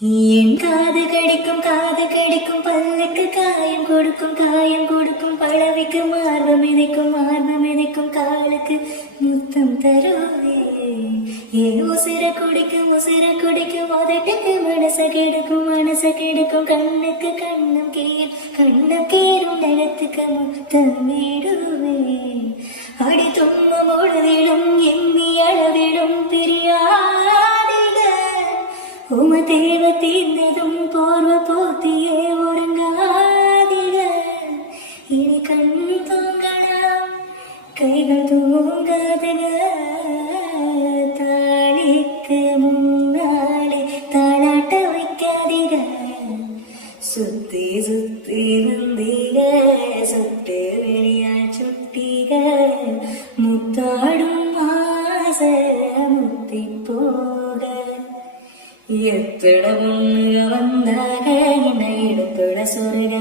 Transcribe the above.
என் காது கடிக்கும் பல்லுக்கு காயம் கொடுக்கும் பழவிக்கு மார்பம் மிதிக்கும் காலுக்கு முத்தம் தருவே. ஏ உசிர குடிக்கும் உதட்டுக்கு மனச கெடுக்கும் கண்ணுக்கு கண்ணம் கீரும் நிலத்துக்கு முத்தம் விடுவே. அடி தும்மும் பொழுதிலும் எண்ணி அளவிடும் பிரியாதிக உம தேவ தீர்ந்ததும் போர்வ போத்தியே உறங்காதிக. இனி கண் தூங்கலாம் கைகள் தூங்காதக. தாளிக்கு முன்னாலே தாளாட்ட வைக்காதிக. சுத்தி வந்தீக சுட்டு வெளியா சுட்டிக. முத்தாடும் ஆசை முத்தி போக. எத்திட முன்னுக வந்தாக என்னை இடுப்பிட சொருக